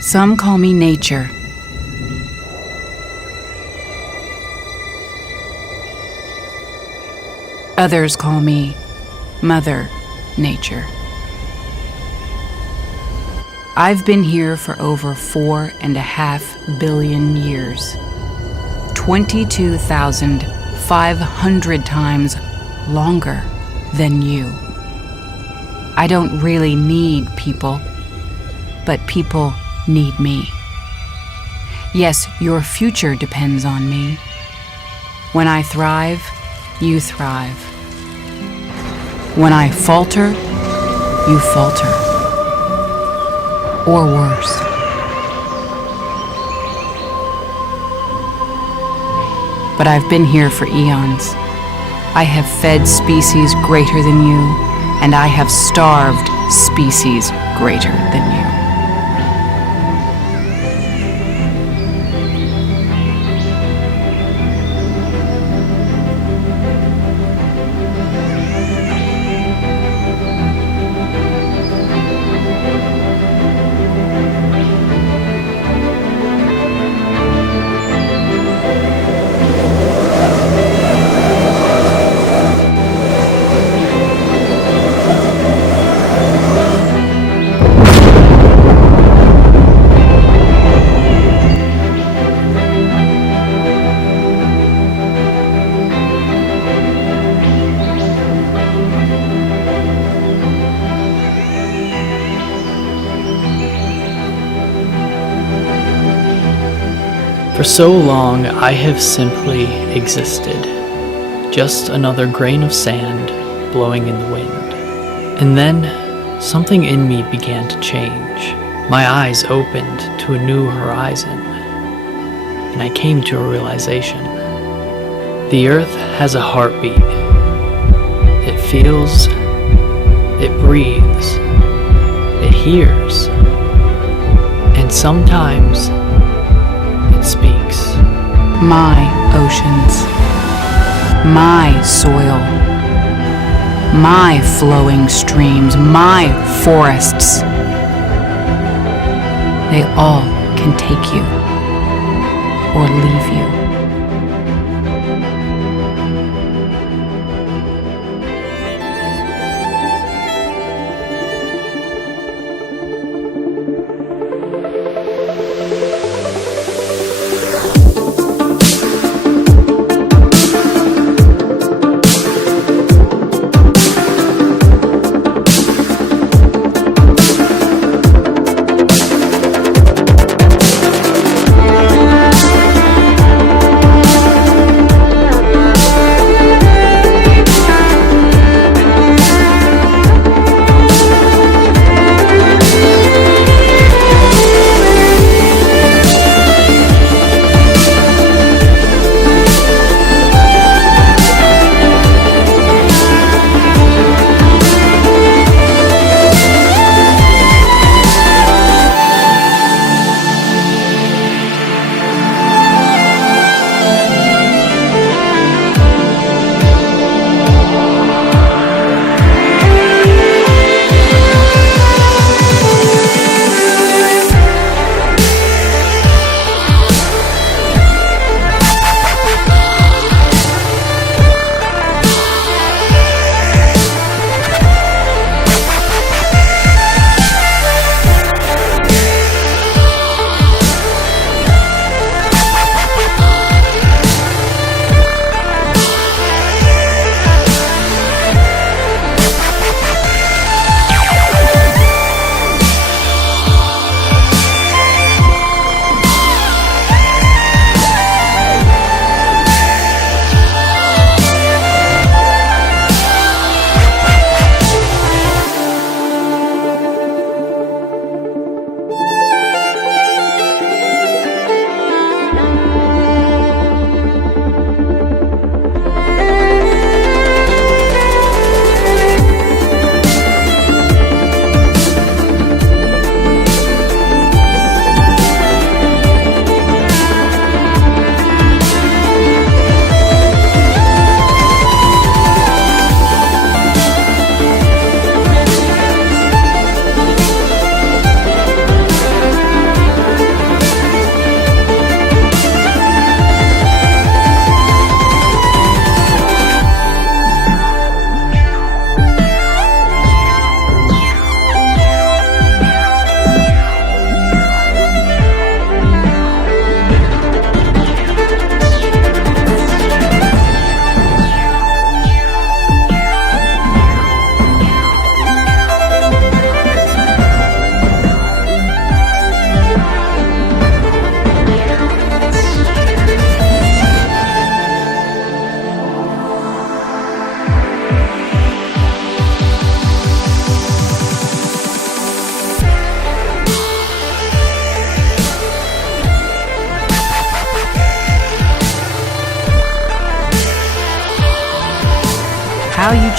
Some call me nature. Others call me Mother Nature. I've been here for over 4.5 billion years, 22,500 times longer than you. I don't really need people, but people need me. Yes, your future depends on me. When I thrive, you thrive. When I falter, you falter. Or worse. But I've been here for eons. I have fed species greater than you, and I have starved species greater than you. For so long, I have simply existed, just another grain of sand blowing in the wind. And then, something in me began to change. My eyes opened to a new horizon, and I came to a realization. The earth has a heartbeat. It feels, it breathes, it hears, and sometimes it speaks. My oceans, my soil, my flowing streams, my forests, they all can take you or leave you.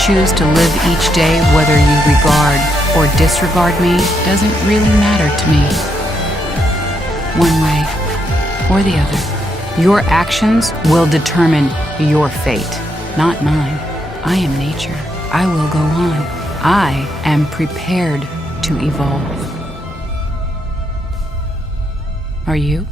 choose to live each day, whether you regard or disregard me, doesn't really matter to me. One way or the other. Your actions will determine your fate, not mine. I am nature. I will go on. I am prepared to evolve. Are you?